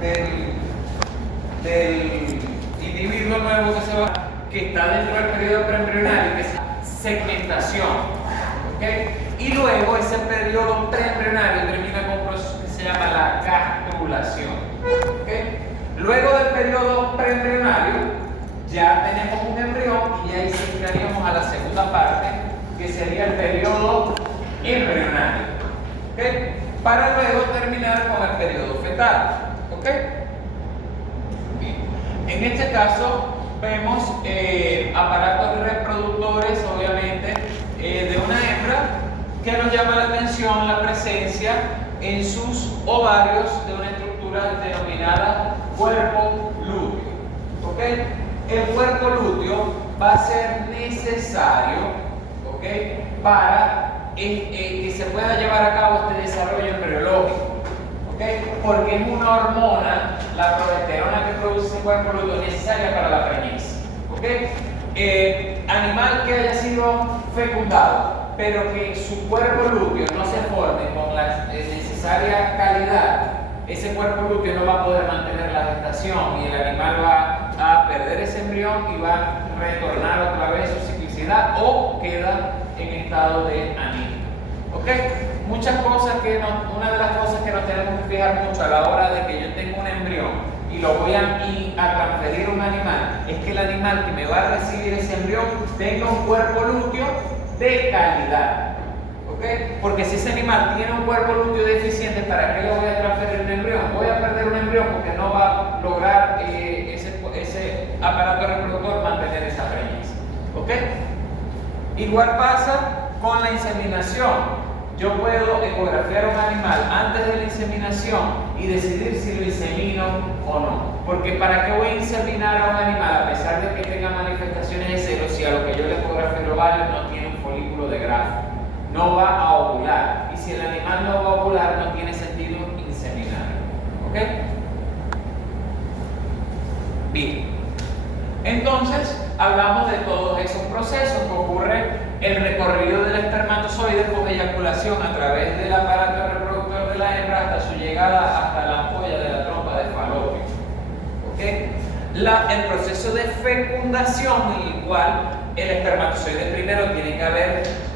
del individuo nuevo que está dentro del periodo preembrionario, que es segmentación, ¿okay? Y luego ese periodo preembrionario termina con un proceso que se llama la gastrulación, ¿okay? Luego del periodo preembrionario ya tenemos un embrión y ahí sí llegaríamos a la segunda parte, que sería el periodo embrionario, ¿okay? Para luego terminar con el periodo fetal, ¿okay? Bien. En este caso vemos aparatos reproductores, obviamente, de una hembra, que nos llama la atención la presencia en sus ovarios de una estructura denominada cuerpo lúteo, ¿okay? El cuerpo lúteo va a ser necesario, ¿okay?, para que se pueda llevar a cabo este desarrollo embriológico, ¿okay? Porque es una hormona, la progesterona que produce ese cuerpo lúteo, necesaria para la preñez, ¿okay? Animal que haya sido fecundado, pero que su cuerpo lúteo no se forme con la necesaria calidad, ese cuerpo lúteo no va a poder mantener la gestación y el animal va a perder ese embrión y va a retornar otra vez su ciclicidad o queda en estado de anemia. ¿Ok? Muchas cosas una de las cosas que nos tenemos que fijar mucho a la hora de que yo tengo un embrión y lo voy a transferir a un animal, es que el animal que me va a recibir ese embrión tenga un cuerpo lúteo de calidad. ¿Okay? Porque si ese animal tiene un cuerpo lúteo deficiente, ¿para qué le voy a transferir un embrión? Voy a perder un embrión porque no va a lograr ese aparato reproductor mantener esa preñez. ¿Okay? Igual pasa con la inseminación. Yo puedo ecografiar a un animal antes de la inseminación y decidir si lo insemino o no. Porque ¿para qué voy a inseminar a un animal a pesar de que tenga manifestaciones de celo si a lo que yo le ecografio el ovario no tiene un folículo de grafo? No va a ovular, y si el animal no va a ovular no tiene sentido inseminar. ¿Ok? Bien, entonces hablamos de todos esos procesos que ocurre el recorrido del espermatozoide por eyaculación a través del aparato reproductor de la hembra hasta su llegada hasta la ampolla de la trompa de falopio. ¿Ok? El proceso de fecundación, en el cual el espermatozoide primero tiene que haber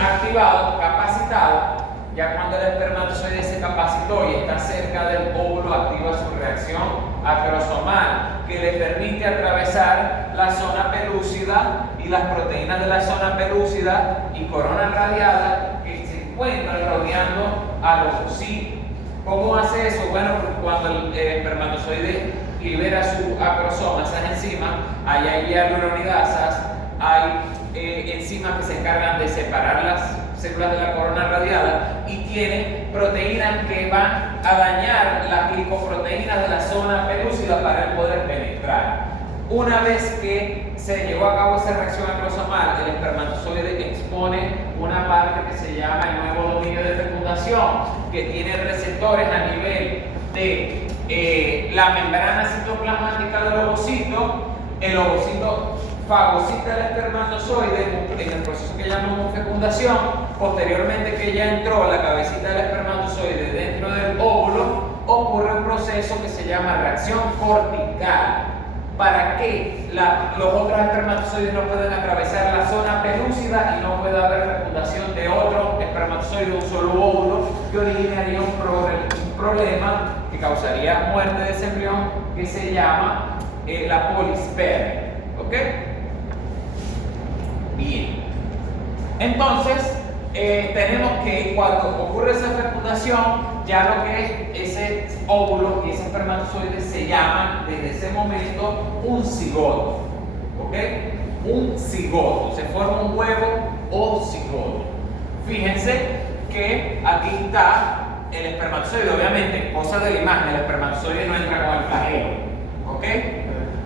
activado, capacitado. Ya cuando el espermatozoide se capacitó y está cerca del óvulo, activa su reacción acrosomal, que le permite atravesar la zona pelúcida y las proteínas de la zona pelúcida y corona radiada que se encuentran rodeando al ovocito. ¿Cómo hace eso? Bueno, cuando el espermatozoide libera su acrosoma, esas enzimas, hay hialuronidasas, hay enzimas que se encargan de separar las células de la corona radiada y tiene proteínas que van a dañar las glicoproteínas de la zona pelúcida para el poder penetrar. Una vez que se llevó a cabo esa reacción acrosomal, el espermatozoide expone una parte que se llama el nuevo dominio de fecundación, que tiene receptores a nivel de la membrana citoplasmática del ovocito. El ovocito fagocita el espermatozoide en el proceso que llamamos fecundación. Posteriormente que ya entró la cabecita del espermatozoide dentro del óvulo, ocurre un proceso que se llama reacción cortical, para que los otros espermatozoides no puedan atravesar la zona pelúcida y no pueda haber fecundación de otro espermatozoide, un solo óvulo, que originaría un problema que causaría muerte de ese embrión, que se llama la polispermia. ¿Ok? Bien. Entonces, tenemos que cuando ocurre esa fecundación, ya lo que es ese óvulo y ese espermatozoide se llaman desde ese momento un cigoto. ¿Ok? Un cigoto. Se forma un huevo o cigoto. Fíjense que aquí está el espermatozoide, obviamente, cosa de la imagen, el espermatozoide no entra con el flagelo. ¿Ok?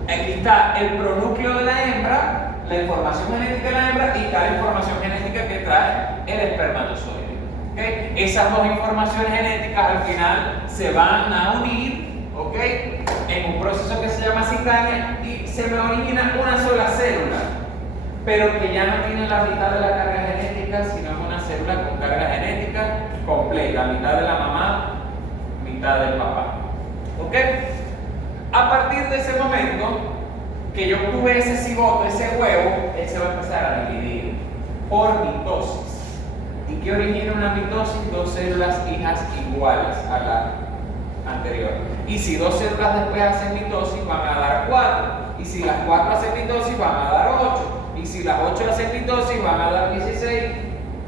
Aquí está el pronúcleo de la hembra, la información genética de la hembra, y está la información genética que trae el espermatozoide. ¿Okay? Esas dos informaciones genéticas al final se van a unir, ¿okay?, en un proceso que se llama citania y se me origina una sola célula, pero que ya no tiene la mitad de la carga genética, sino es una célula con carga genética completa, mitad de la mamá, mitad del papá. ¿Ok? A partir de ese momento que yo obtuve ese cigoto, ese huevo, él se va a empezar a dividir por mitosis. ¿Y qué origina una mitosis? Dos células hijas iguales a la anterior. Y si dos células después hacen mitosis, van a dar 4. Y si las 4 hacen mitosis, van a dar 8. Y si las 8 hacen mitosis, van a dar 16,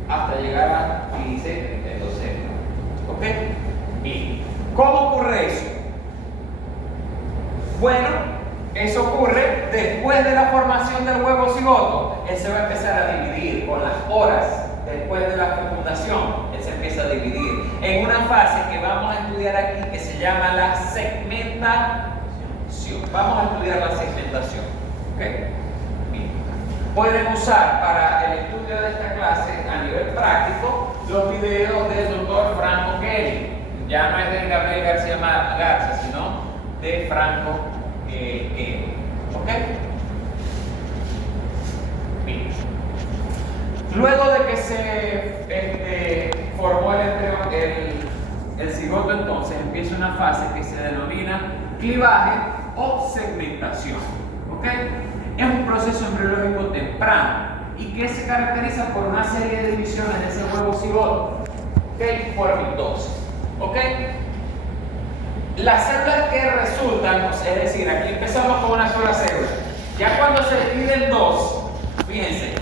hasta llegar a 16, 32 células. ¿Ok? Bien. ¿Cómo ocurre eso? Bueno, eso ocurre después de la formación del huevo cigoto. Él se va a empezar a dividir con las horas después de la fecundación. Él se empieza a dividir en una fase que vamos a estudiar aquí que se llama la segmentación. Vamos a estudiar la segmentación. ¿Ok? Bien. Pueden usar para el estudio de esta clase a nivel práctico los videos del doctor Franco Kelly. Ya no es de Gabriel García Garza, sino de Franco Kelly. ¿Ok? Bien. Luego de que se formó el cigoto, entonces empieza una fase que se denomina clivaje o segmentación. ¿Ok? Es un proceso embriológico temprano y que se caracteriza por una serie de divisiones de ese huevo cigoto, ¿ok? Por mitosis. ¿Ok? Las células que resultan, es decir, aquí empezamos con una sola célula. Ya cuando se divide en dos, fíjense,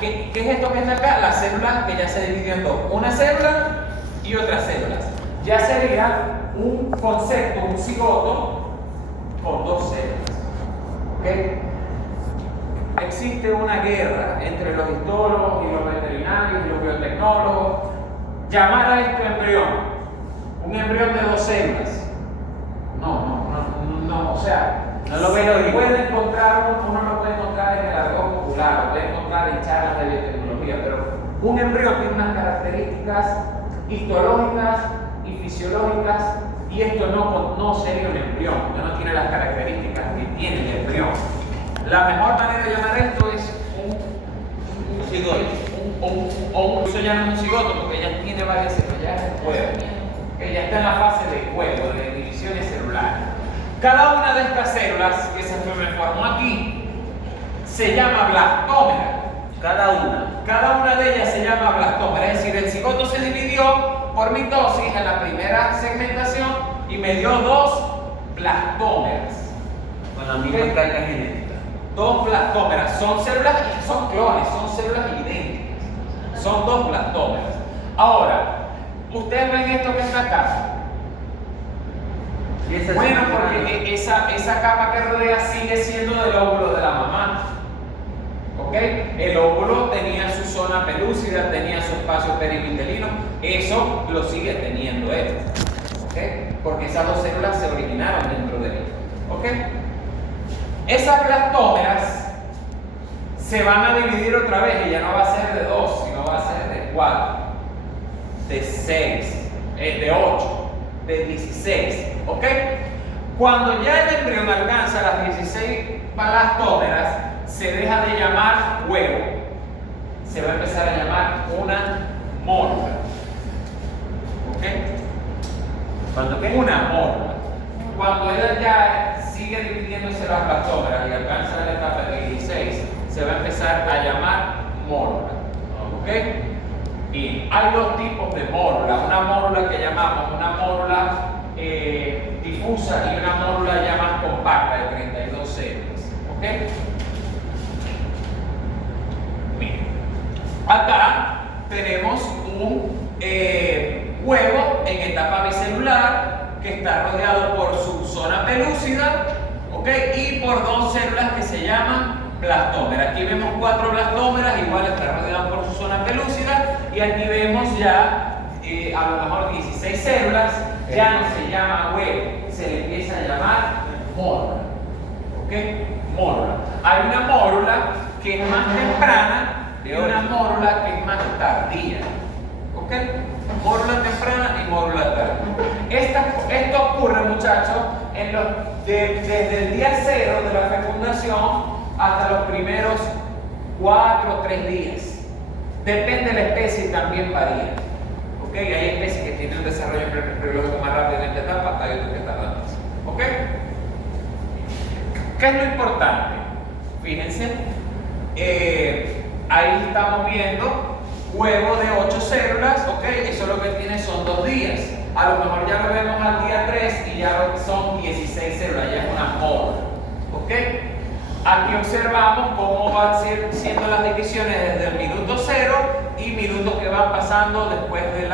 ¿qué es esto que está acá? La célula que ya se dividió en dos. Una célula y otras células. Ya sería un concepto, un cigoto con dos células. ¿Ok? Existe una guerra entre los histólogos y los veterinarios y los biotecnólogos. Llamar a esto embrión, un embrión de dos células. No, o sea, no lo puede encontrar, uno lo puede encontrar en el argot popular, lo puede encontrar en charlas de biotecnología, pero un embrión tiene unas características histológicas y fisiológicas, y esto no sería un embrión, no tiene las características que tiene el embrión. La mejor manera de llamar esto es un cigoto, eso ya no es un cigoto porque ya tiene varias células, ya es un huevo, que ya está en la fase de huevo, de divisiones celulares. Cada una de estas células que se formó aquí se llama blastómera. Cada una de ellas se llama blastómera, es decir, el cigoto se dividió por mitosis en la primera segmentación y me dio dos blastómeras. Con la misma carga genética. Dos blastómeras, son células, son clones, son células idénticas. Son dos blastómeras. Ahora, ustedes ven esto que está acá. Bueno, porque esa capa que rodea sigue siendo del óvulo de la mamá. ¿Ok? El óvulo tenía su zona pelúcida, tenía su espacio perivitelino. Eso lo sigue teniendo él. ¿Ok? Porque esas dos células se originaron dentro de él. ¿Ok? Esas blastómeras se van a dividir otra vez y ya no va a ser de 2, sino va a ser de 4, de 6, de 8, de 16. ¿Ok? Cuando ya el embrión alcanza las 16 blastómeras, se deja de llamar huevo, se va a empezar a llamar una mórula. ¿Ok? ¿Cuándo qué? Una mórula. Cuando él ya sigue dividiéndose las blastómeras y alcanza la etapa de 16, se va a empezar a llamar mórula. ¿Ok? Bien, hay dos tipos de mórula. Una mórula que llamamos una mórula difusa y una mórula ya más compacta de 32 células. ¿Ok? Bien. Acá tenemos un huevo en etapa bicelular que está rodeado por su zona pelúcida, ¿ok? Y por dos células que se llaman blastómeras. Aquí vemos 4 blastómeras, igual está rodeado por su zona pelúcida, y aquí vemos ya a lo mejor 16 células. Ya no se llama huevo, se le empieza a llamar mórula. ¿Ok? Mórula. Hay una mórula que es más temprana y una mórula que es más tardía. ¿Ok? Mórula temprana y mórula tardía. Esto ocurre, muchachos, desde el día 0 de la fecundación hasta los primeros 4 o 3 días. Depende de la especie y también varía. ¿Ok? Hay especies que tienen un desarrollo embriológico más rápido en esta etapa, hay otras que tardan. ¿Qué es lo importante? Fíjense, ahí estamos viendo huevo de 8 células, ¿ok? Eso lo que tiene son 2 días. A lo mejor ya lo vemos al día 3 y ya son 16 células, ya es una módula, ¿ok? Aquí observamos cómo van siendo las divisiones desde el minuto 0 y minutos que van pasando después de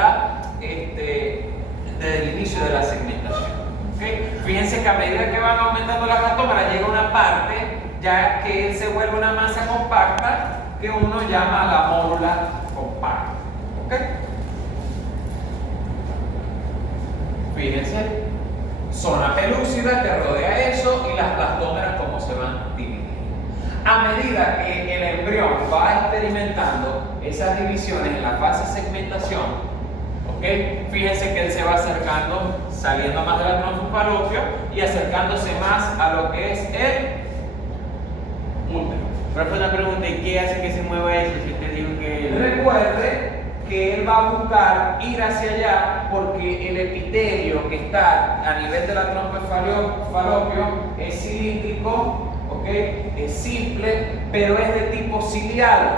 del inicio de la segmentación. ¿Okay? Fíjense que a medida que van aumentando las gatómeras llega una parte ya que él se vuelve una masa compacta que uno llama la mórula compacta. ¿Okay? Fíjense, zona pelúcida que rodea eso y las plastómeras como se van dividiendo. A medida que el embrión va experimentando esas divisiones en la fase de segmentación, ¿okay? Fíjense que él se va acercando, saliendo más del tronco falopio y acercándose más a lo que es el útero. Pero una pregunta, ¿y qué hace que se mueva eso? Si usted dijo que... Recuerde que él va a buscar ir hacia allá porque el epitelio que está a nivel de la trompa falopio es cilíndrico, ¿okay? Es simple, pero es de tipo ciliado,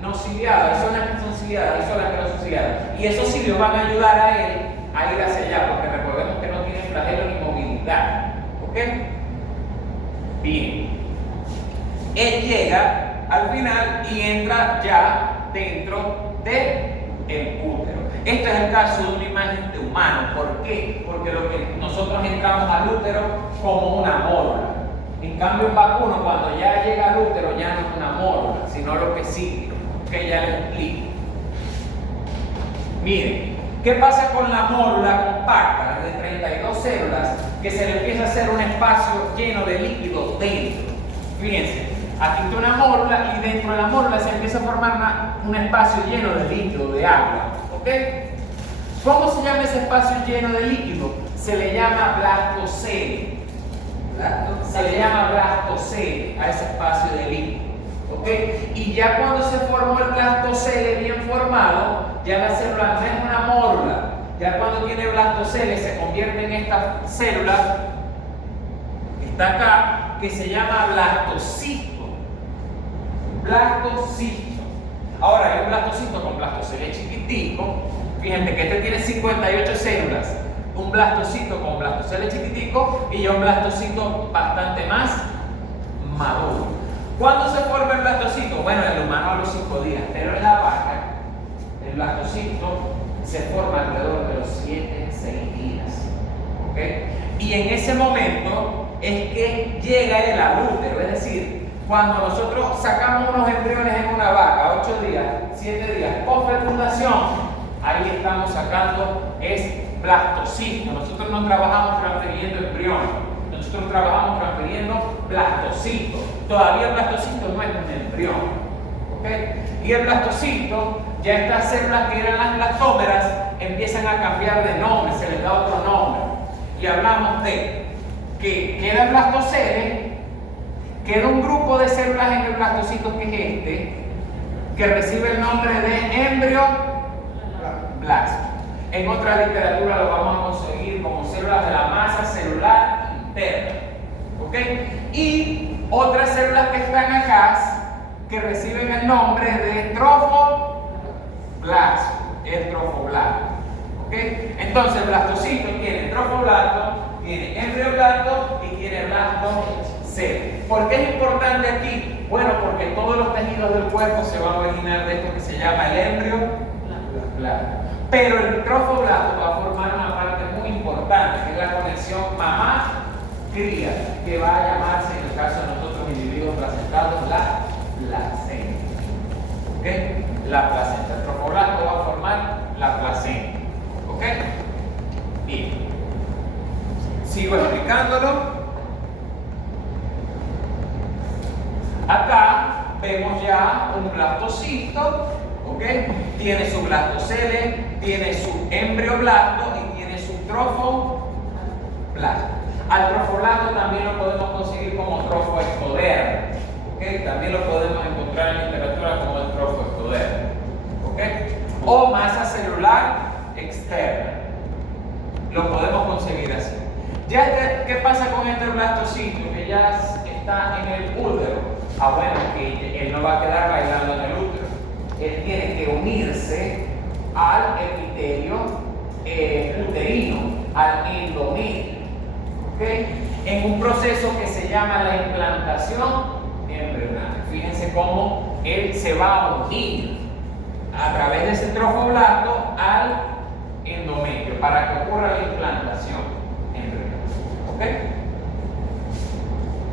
no ciliado. Hay zonas que son ciliadas, hay zonas que no son ciliadas. Y esos cilios van a ayudar a él a ir hacia allá, porque recordemos que no tiene flagelo ni movilidad. ¿Ok? Bien. Él llega al final y entra ya dentro del útero. Este es el caso de una imagen de humano. ¿Por qué? Porque lo que nosotros entramos al útero como una mórula. En cambio, el vacuno, cuando ya llega al útero, ya no es una mórula, sino lo que sigue, que ya les explico. Miren, ¿qué pasa con la mórula compacta de 32 células? Que se le empieza a hacer un espacio lleno de líquido dentro. Fíjense, aquí está una mórula y dentro de la mórula se empieza a formar un espacio lleno de líquido, de agua. ¿Ok? ¿Cómo se llama ese espacio lleno de líquido? Se le llama blastocele. Se le llama blastocele a ese espacio de líquido. ¿Okay? Y ya cuando se formó el blastocele bien formado, ya la célula no es una mórula. Ya cuando tiene blastocele se convierte en esta célula que está acá, que se llama blastocisto. Blastocisto. Ahora hay un blastocisto con blastocele chiquitico. Fíjense que este tiene 58 células. Un blastocito con blastocele chiquitico y un blastocito bastante más maduro. ¿Cuándo se forma el blastocito? Bueno, en el humano a los 5 días, pero en la vaca el blastocito se forma alrededor de los 7, 6 días. ¿Okay? Y en ese momento es que llega él al útero, es decir, cuando nosotros sacamos unos embriones en una vaca, 8 días, 7 días, con fecundación, ahí estamos sacando es blastocisto. Nosotros no trabajamos transfiriendo embriones, nosotros trabajamos transfiriendo blastocisto. Todavía el blastocisto no es un embrión. ¿Okay? Y el blastocisto, ya estas células que eran las blastómeras empiezan a cambiar de nombre, se les da otro nombre. Y hablamos de que queda el blastocele, queda un grupo de células en el blastocito que es este, que recibe el nombre de embrioblasto. En otra literatura lo vamos a conseguir como células de la masa celular interna. ¿Ok? Y otras células que están acá que reciben el nombre de trofoblasto, el trofoblasto. ¿Ok? Entonces el blastocito tiene trofoblasto, tiene embrioblasto y tiene blastocele. ¿Por qué es importante aquí? Bueno, porque todos los tejidos del cuerpo se van a originar de esto que se llama el embrioblasto. Pero el trofoblasto va a formar una parte muy importante, que es la conexión mamá-cría, que va a llamarse, en el caso de nosotros individuos placentados, la placenta. ¿Ok? La placenta. El trofoblasto va a formar la placenta. ¿Ok? Bien. Sigo explicándolo. Acá vemos ya un blastocisto. ¿Ok? Tiene su blastocele, tiene su embrioblasto y tiene su trofoblasto. Al trofoblasto también lo podemos conseguir como trofoectodermo. ¿Ok? También lo podemos encontrar en literatura como el trofoectodermo. ¿Ok? O masa celular externa. Lo podemos conseguir así. Ya ¿qué pasa con este blastocito? Que ya está en el útero. Bueno, que él no va a quedar bailando en el útero. Él tiene que unirse al epitelio uterino, al endometrio, ¿okay? En un proceso que se llama la implantación embrional. Fíjense cómo él se va a unir a través de ese trofoblasto al endometrio para que ocurra la implantación embrional. ¿Ok?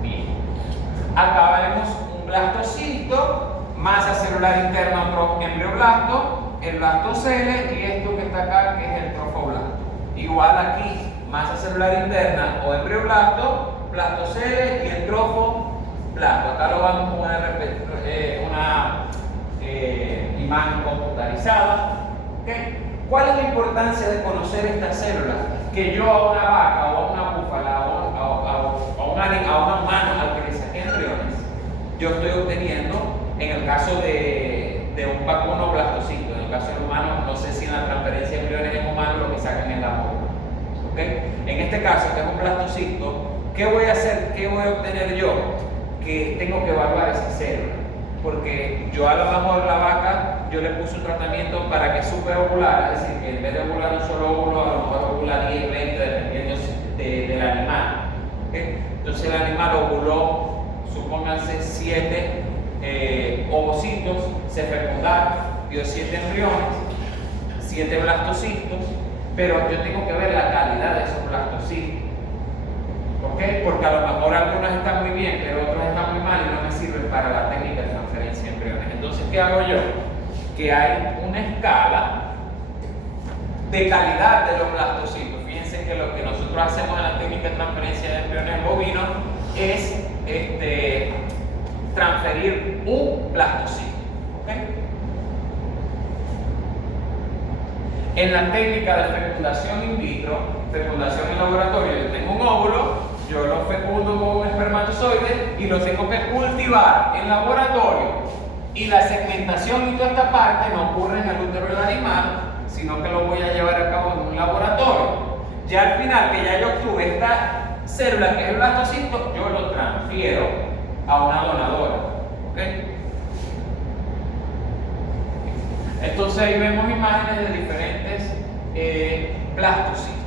Bien. Acá vemos un blastocisto, masa celular interna, otro embrioblasto, el blastocele y esto que está acá que es el trofoblasto. Igual aquí, masa celular interna o embrioblasto, blastocele y el trofoblasto. Acá lo vamos con una imagen computarizada. ¿Okay? ¿Cuál es la importancia de conocer estas células? Que yo a una vaca o a una búfala a un humano al que le saqué embriones, yo estoy obteniendo, en el caso de un vacuno blastocito, en el caso del humano, no sé si en la transferencia de embriones en humanos lo que sacan es la móvula. ¿Okay? En este caso, que es un blastocito, ¿qué voy a hacer? ¿Qué voy a obtener yo? Que tengo que evaluar esa célula. Porque yo a lo mejor la vaca, yo le puse un tratamiento para que superovulara, es decir, que en vez de ovular un solo óvulo, a lo mejor ovula 10, 20, dependiendo del animal. ¿Okay? Entonces el animal ovuló, supónganse 7 ovocitos, se fecundaron, dio 7 embriones, 7 blastocitos, pero yo tengo que ver la calidad de esos blastocitos. ¿Okay? Porque a lo mejor algunos están muy bien, pero otros están muy mal y no me sirven para la técnica de transferencia de embriones. Entonces, ¿qué hago yo? Que hay una escala de calidad de los blastocitos. Fíjense que lo que nosotros hacemos en la técnica de transferencia de embriones bovinos es transferir un blastocito. ¿Okay? En la técnica de fecundación in vitro, fecundación en laboratorio, yo tengo un óvulo, yo lo fecundo con un espermatozoide y lo tengo que cultivar en laboratorio. Y la segmentación y toda esta parte no ocurre en el útero del animal, sino que lo voy a llevar a cabo en un laboratorio. Ya al final, que ya yo obtuve esta célula que es el blastocito, yo lo transfiero a una donadora. ¿Okay? Entonces ahí vemos imágenes de diferentes blastocitos.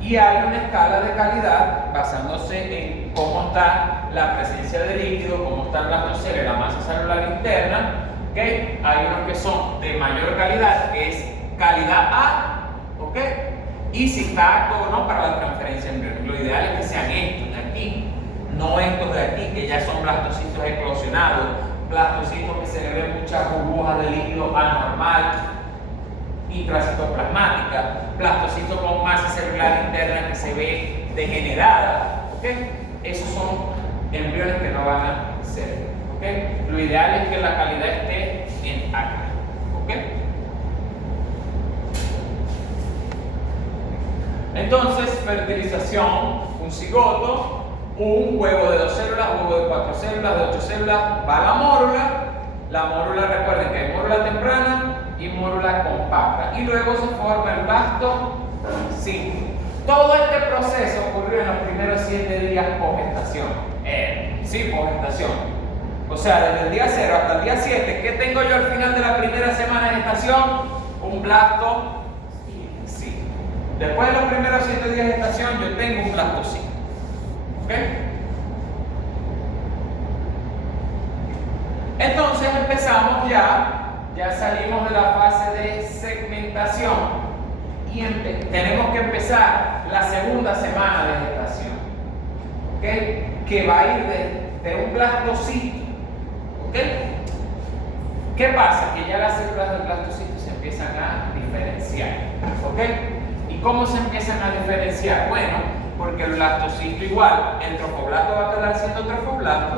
Y hay una escala de calidad basándose en cómo está la presencia de líquido, cómo está el blastocele, la masa celular interna. ¿Okay? Hay unos que son de mayor calidad, que es calidad A, ¿okay? Y si está apto o no para la transferencia embrionaria. Lo ideal es que sean estos de aquí, no estos de aquí, que ya son blastocitos eclosionados, blastocitos que se le ven muchas burbujas de líquido anormal, intracitoplasmática, blastocitos con masa celular interna que se ve degenerada. ¿Okay? Esos son embriones que no van a ser. ¿Okay? Lo ideal es que la calidad esté en acá. ¿Okay? Entonces, fertilización, un cigoto, un huevo de 2 células, un huevo de 4 células, de 8 células, va a la mórula. La mórula, recuerden que hay mórula temprana y mórula compacta. Y luego se forma el blastocito. Todo este proceso ocurrió en los primeros 7 días posgestación. Sí, posgestación. O sea, desde el día 0 hasta el día 7, ¿qué tengo yo al final de la primera semana de gestación? Un blastocito. Después de los primeros 7 días de gestación, yo tengo un blastocito. ¿Ok? Entonces empezamos ya salimos de la fase de segmentación y tenemos que empezar la segunda semana de gestación. ¿Ok? Que va a ir de un blastocito. ¿Ok? ¿Qué pasa? Que ya las células del blastocito se empiezan a diferenciar. ¿Ok? ¿Y cómo se empiezan a diferenciar? Bueno, porque el blastocito igual, el trofoblasto va a quedar siendo trofoblasto,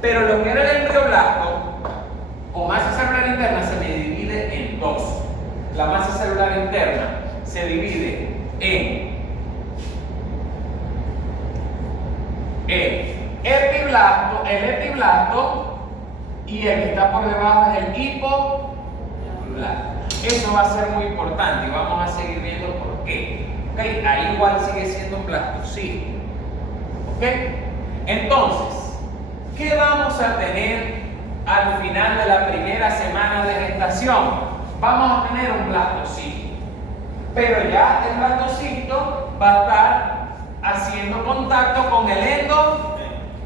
pero lo que era el embrioblasto o masa celular interna se le divide en dos. La masa celular interna se divide en el epiblasto y el que está por debajo es el hipoblasto. Eso va a ser muy importante y vamos a seguir viendo por qué. ¿Okay? Ahí igual sigue siendo un blastocito. ¿Okay? Entonces, ¿Qué vamos a tener al final de la primera semana de gestación? Vamos a tener un blastocito. Pero ya el blastocito va a estar haciendo contacto con el endo.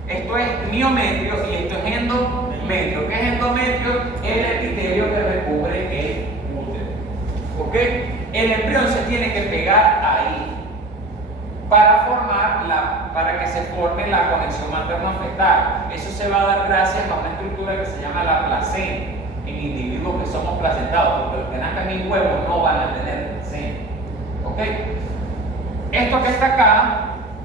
Esto es miometrio y esto es endometrio. ¿Qué es endometrio? El epitelio que recubre el útero. ¿Ok? El embrión se tiene que pegar ahí para que se forme la conexión materno-fetal. Eso se va a dar gracias a una estructura que se llama la placenta en individuos que somos placentados, porque los que nazcan en huevos no van a tener placenta. ¿Ok? Esto que está acá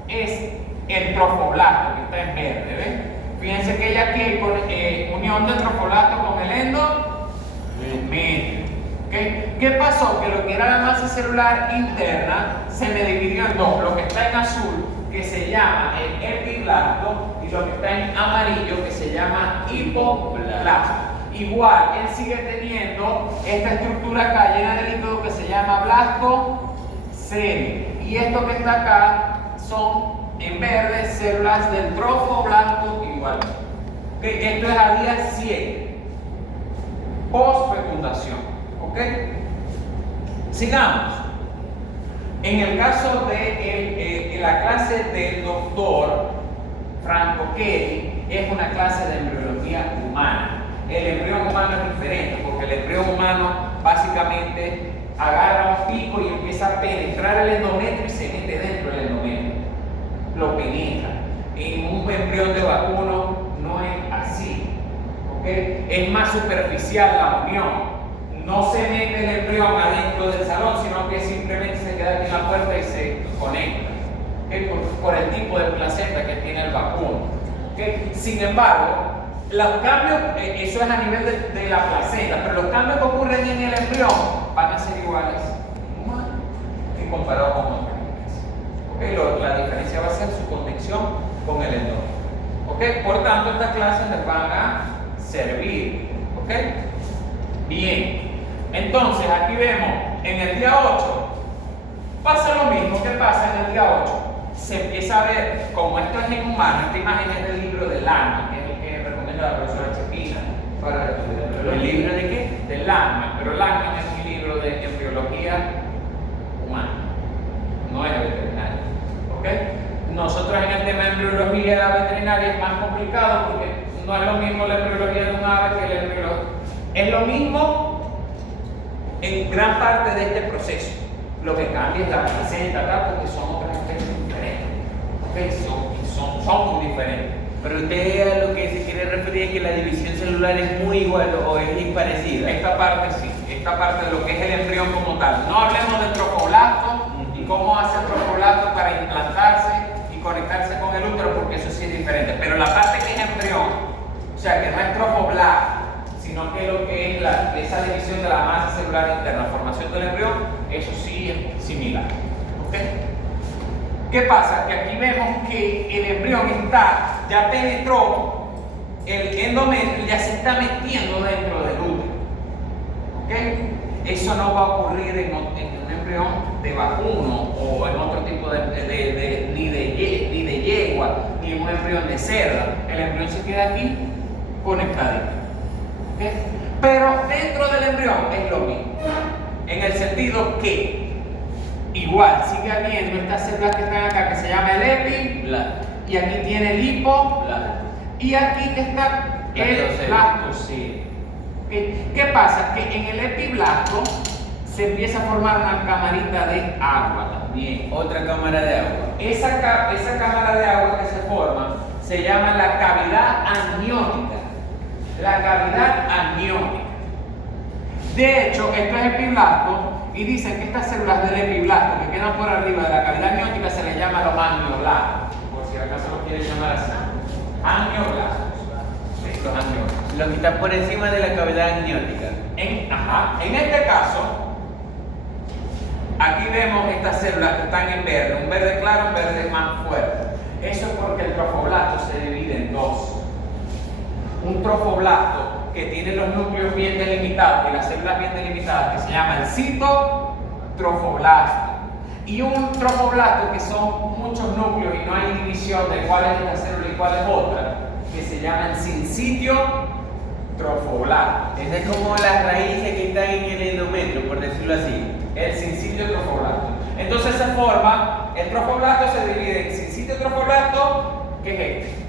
es el trofoblasto, que está en verde. ¿Ven? Fíjense que ya aquí hay unión del trofoblasto con el endometrio. ¿Okay? ¿Qué pasó? Que lo que era la masa celular interna se me dividió en dos. Lo que está en azul, que se llama el epiblasto, y lo que está en amarillo, que se llama hipoblasto. Igual, él sigue teniendo esta estructura acá llena de líquido que se llama blastocele. Y esto que está acá son, en verde, células del trofoblasto igual. ¿Okay? Esto es a día 7, post-fecundación. ¿Ok? Sigamos. En el caso de la clase del doctor Franco Kelly, es una clase de embriología humana. El embrión humano es diferente, porque el embrión humano básicamente agarra un pico y empieza a penetrar el endometrio y se mete dentro del endometrio. Lo penetra. En un embrión de vacuno no es así. ¿Ok? Es más superficial la unión. No se mete el embrión adentro del salón, sino que simplemente se queda aquí en la puerta y se conecta. ¿Okay? Por el tipo de placenta que tiene el vacuno. ¿Okay? Sin embargo, los cambios, eso es a nivel de la placenta, pero los cambios que ocurren en el embrión van a ser iguales en humanos que comparado con otras especies. ¿Okay? La diferencia va a ser su conexión con el entorno. ¿Okay? Por tanto, estas clases les van a servir. ¿Okay? Bien. Entonces, aquí vemos en el día 8, pasa lo mismo que pasa en el día 8. Se empieza a ver, como esto es en humano, esta imagen es del libro de Lange, que es el que recomienda la profesora Chepina para ¿El libro de qué? De Lange, pero Lange es un libro de embriología humana, no es veterinaria. ¿Ok? Nosotros en el tema de embriología veterinaria es más complicado porque no es lo mismo la embriología de un ave que la embriología. Es lo mismo en gran parte de este proceso. Lo que cambia es la placenta acá porque son otras especies diferentes. ¿Okay? Son muy diferentes. Pero usted a lo que se quiere referir es que la división celular es muy igual o es parecida. Esta parte sí, esta parte de lo que es el embrión como tal. No hablemos del trofoblasto y cómo hace el trofoblasto para implantarse y conectarse con el útero, porque eso sí es diferente. Pero la parte que es embrión, o sea que no es trofoblasto, sino que lo que es esa división de la masa celular interna, formación del embrión, eso sí es similar. ¿Okay? ¿Qué pasa? Que aquí vemos que el embrión ya penetró el endometrio y ya se está metiendo dentro del útero. ¿Okay? Eso no va a ocurrir en un embrión de vacuno o en otro tipo ni de yegua, ni en un embrión de cerda. El embrión se queda aquí conectadito. ¿Okay? Pero dentro del embrión es lo mismo, en el sentido que igual sigue habiendo estas células que están acá que se llama el epiblasto, y aquí tiene el hipoblasto, y aquí que está el blastocele. ¿Okay? ¿Qué pasa? Que en el epiblasto se empieza a formar una camarita de agua también. Otra cámara de agua. Esa cámara de agua que se forma se llama la cavidad amniótica. La cavidad amniótica. De hecho, esto es epiblasto y dicen que estas células del epiblasto que quedan por arriba de la cavidad amniótica se les llama los amnioblastos, por si acaso lo quieren llamar así. Amnioblastos. Los amnioblastos. Lo que está por encima de la cavidad amniótica. En este caso, aquí vemos estas células que están en verde, un verde claro, un verde más fuerte. Eso es porque el trofoblasto se divide en dos. Un trofoblasto que tiene los núcleos bien delimitados y las células bien delimitadas, que se llama el citotrofoblasto, y un trofoblasto que son muchos núcleos y no hay división de cuál es esta célula y cuál es otra, que se llaman sincitio trofoblasto. Esa es como las raíces que están en el endometrio, por decirlo así. El sincitio trofoblasto. Entonces se forma, el trofoblasto se divide en sincitio trofoblasto, que es este,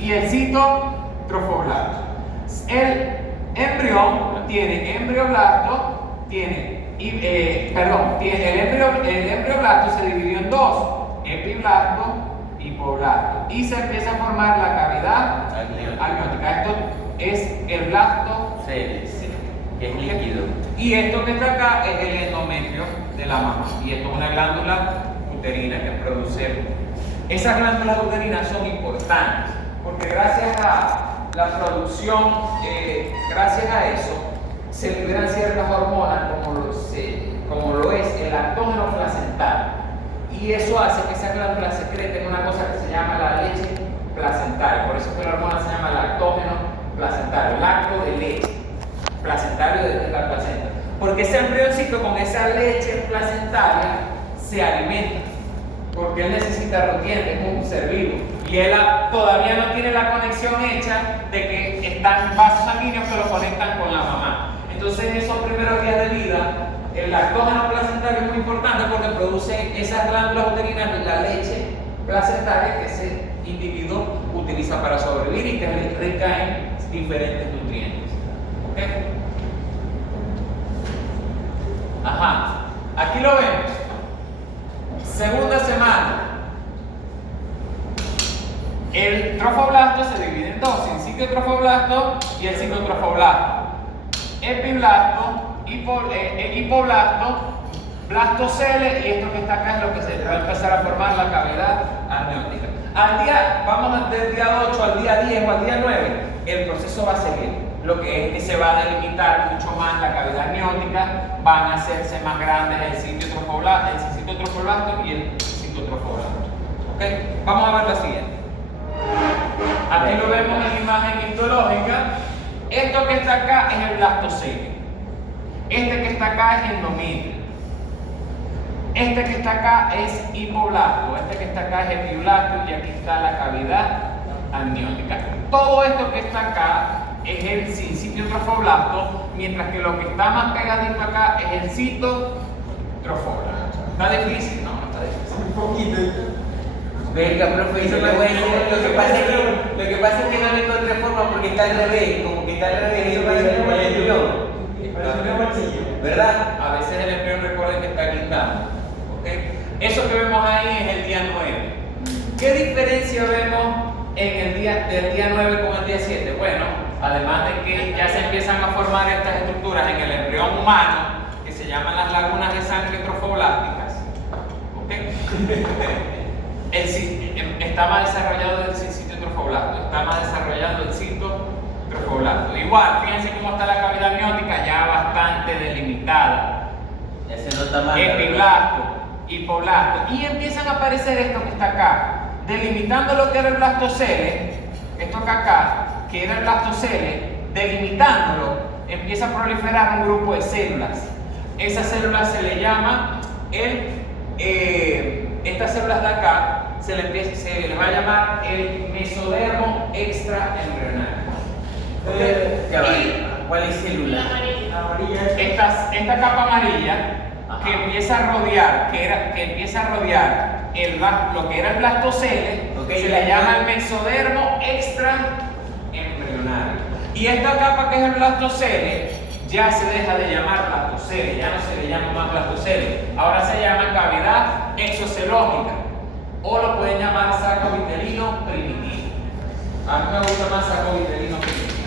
y el citotrofoblasto. El embrión tiene embrioblasto, tiene el embrioblasto se dividió en dos, epiblasto y hipoblasto, y se empieza a formar la cavidad amniótica. Esto es el blasto que es líquido. y esto que está acá es el endometrio de la mamá, y esto es una glándula uterina que produce. Esas glándulas uterinas son importantes porque gracias a la producción, gracias a eso se liberan ciertas hormonas como lo es el lactógeno placental, y eso hace que esas glándulas secreten una cosa que se llama la leche placentaria. Por eso es que la hormona se llama lactógeno placentario, lacto de leche, placentario de la placenta, porque ese embrioncito con esa leche placentaria se alimenta, porque él necesita nutrientes, es un ser vivo, y él todavía no tiene la conexión hecha de que están vasos sanguíneos que lo conectan con la mamá. Entonces en esos primeros días de vida el lactógeno placentario es muy importante porque produce esas glándulas uterinas, la leche placentaria que ese individuo utiliza para sobrevivir y que es rica en diferentes nutrientes. ¿Ok? Ajá, aquí lo vemos. Segunda semana. El trofoblasto se divide en dos, sincitio trofoblasto y el citotrofoblasto. Epiblasto, hipoblasto, blastocele, y esto que está acá es lo que se va a empezar a formar la cavidad amniótica. Vamos del día 8 al día 10 o al día 9, el proceso va a seguir. Lo que es que se va a delimitar mucho más la cavidad amniótica, van a hacerse más grandes el sincitio trofoblasto y el citotrofoblasto. ¿Ok? Vamos a ver la siguiente. Aquí lo vemos en imagen histológica. Esto que está acá es el blastocele. Este que está acá es endometrio. Este que está acá es hipoblasto. Este que está acá es epiblasto, y aquí está la cavidad amniótica. Todo esto que está acá es el sincitio trofoblasto, mientras que lo que está más pegadito acá es el citotrofoblasto. ¿Está difícil? No, no está difícil. Un poquito. Venga, profe, lo que pasa es que no le encontré forma porque está al revés, como que está al revés, eso parece un embrión. ¿Verdad? A veces el embrión, recuerden que está guindando. ¿Okay? Eso que vemos ahí es el día 9. ¿Qué diferencia vemos del día 9 con el día 7? Bueno, además de que ya se empiezan a formar estas estructuras en el embrión humano, que se llaman las lagunas de sangre trofoblásticas. ¿Okay? Está más desarrollado el sincitio trofoblasto, está más desarrollado el citotrofoblasto. Igual, fíjense cómo está la cavidad amniótica ya bastante delimitada. Ya se nota más. Epiblasto, hipoblasto, y empiezan a aparecer esto que está acá, delimitando lo que era el blastocele. Esto acá, que era el blastocele, delimitándolo, empieza a proliferar un grupo de células. Esas células se le llama estas células de acá se le va a llamar el mesodermo extraembrionario. ¿Cuál es célula? Esta capa amarilla que empieza a rodear, lo que era el blastocele, se le llama el mesodermo extraembrionario. Y esta capa que es el blastocele ya se deja de llamar blastocele, ya no se le llama más blastocele, ahora se llama cavidad exocelógica, o lo pueden llamar saco vitelino primitivo. A mí me gusta más saco vitelino primitivo.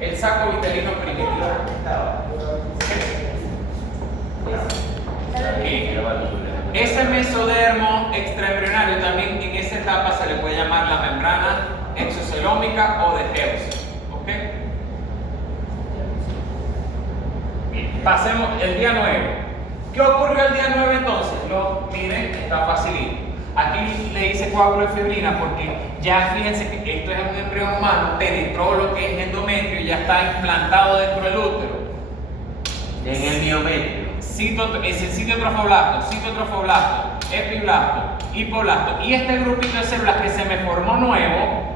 El saco vitelino primitivo. Ese mesodermo extraembrionario también en esa etapa se le puede llamar la membrana exocelómica o de Heuser. ¿Ok? Bien, pasemos el día 9. ¿Qué ocurrió el día 9 entonces? Miren, está facilito. Aquí le dice coágulo de fibrina porque ya fíjense que esto es un embrión humano, penetró lo que es endometrio y ya está implantado dentro del útero. En el miometrio. Es el citotrofoblasto, epiblasto, hipoblasto. Y este grupito de células que se me formó nuevo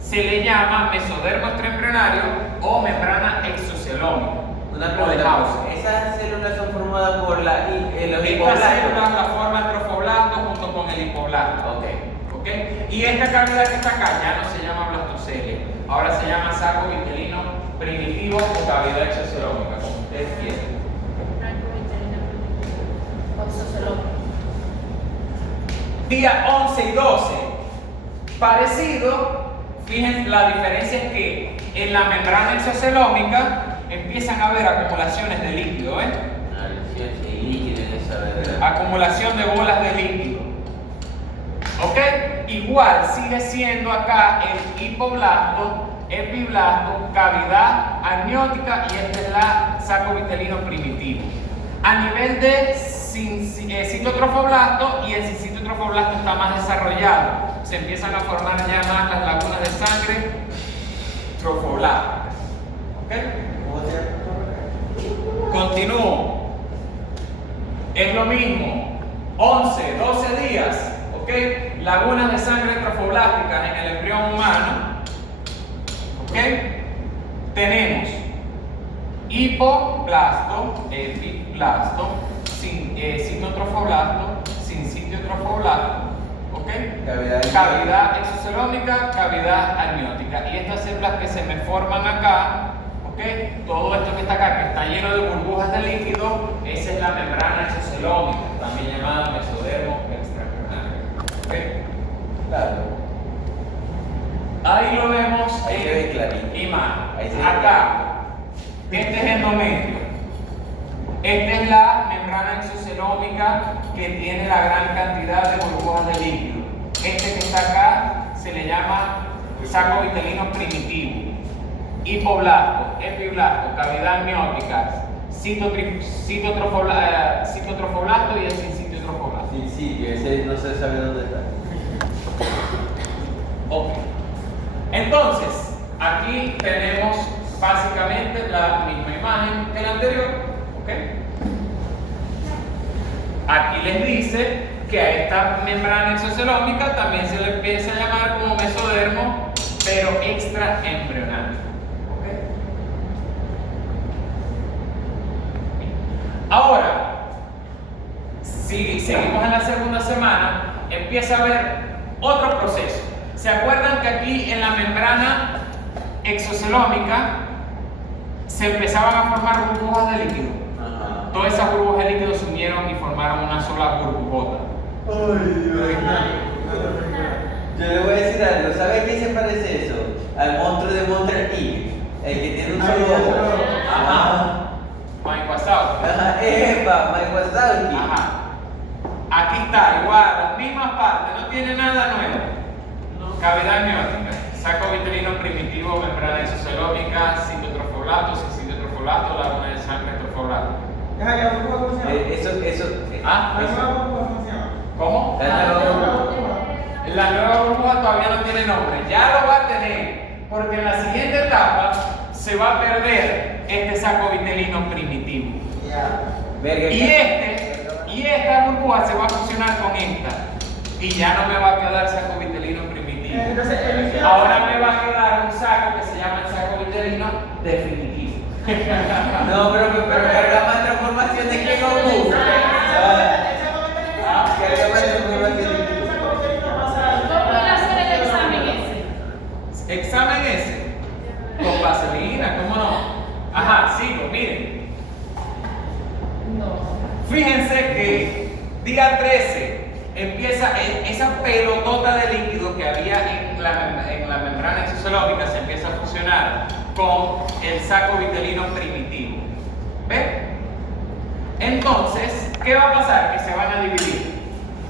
se le llama mesodermo extraembrionario o membrana exocelómica. Una O de pregunta, Hauser. esas células son formadas por los Estas hipoblastos. células la forma el trofoblasto junto con el hipoblasto. ¿Ok? Y esta cavidad que está acá ya no se llama blastocelia, ahora se llama saco vitelino primitivo o cavidad exocelómica, como ustedes quieran. Día 11 y 12, parecido, fíjense, la diferencia es que en la membrana exocelómica empiezan a haber acumulaciones de líquido, ¿eh? Acumulación de bolas de líquido. ¿Ok? Igual sigue siendo acá el hipoblasto, epiblasto, cavidad amniótica y esta es la saco vitelino primitivo. A nivel de citotrofoblasto y el citotrofoblasto está más desarrollado. Se empiezan a formar ya más las lagunas de sangre trofoblásticas. ¿Ok? Continúo. Es lo mismo. 11, 12 días. ¿Ok? Lagunas de sangre trofoblásticas en el embrión humano. ¿Ok? Tenemos hipoblasto, epiblasto, citotrofoblasto, citiotrofoblasto, ¿ok? Cavidad exocelómica, cavidad amniótica. Y estas células que se me forman acá, ¿ok? Todo esto que está acá, que está lleno de burbujas de líquido, esa es la membrana exocelómica, también llamada mesodermo extraembrionario. ¿Ok? Claro. Ahí lo vemos Ahí se ve clarito. imagen. Acá, este es endometrio. Esta es la membrana exocelómica que tiene la gran cantidad de burbujas de líquido. Este que está acá se le llama saco vitelino primitivo. Hipoblasto, epiblasto, cavidad amniótica, citotrofoblasto y el citiotrofoblasto. Sí, ese no se sabe dónde está. Ok. Entonces, aquí tenemos básicamente la misma imagen que la anterior. ¿Ok? Aquí les dice que a esta membrana exocelómica también se le empieza a llamar como mesodermo, pero extraembrionario. ¿Ok? Ahora, si seguimos en la segunda semana, empieza a haber otro proceso. ¿Se acuerdan que aquí en la membrana exocelómica se empezaban a formar burbujas de líquido? Ajá. Todas esas burbujas de líquido se unieron y formaron una sola burbujota. Yo le voy a decir algo. ¿Sabe a qué se parece eso? Al monstruo de Monster Inc. El que tiene un solo ojo. Ajá. Mike Wazowski. Ajá. ¡Epa! Mike Wazowski. Ajá. Aquí está, igual, las mismas partes, no tiene nada nuevo. Cavidad amniótica, saco vitelino primitivo, membrana exocelómica, citotrofoblasto, citiotrofoblasto, laguna de sangre trofoblasto. Eso. ¿Ah? ¿Cómo? La La nueva burbuja todavía no tiene nombre, ya lo va a tener, porque en la siguiente etapa se va a perder este saco vitelino primitivo. Y esta burbuja se va a fusionar con esta. Y ya no me va a quedar saco vitelino primitivo. Ahora me va a quedar un saco que se llama el saco vitelino definitivo. No, pero carga más transformación de que Goku. Carga más transformación de que Examen ese. Con vaselina, ¿cómo no? Ajá, sigo, miren. Fíjense que día 13 empieza esa pelotota de líquido que había en la membrana exocelómica, se empieza a fusionar con el saco vitelino primitivo. ¿Ven? Entonces, ¿qué va a pasar? Que se van a dividir.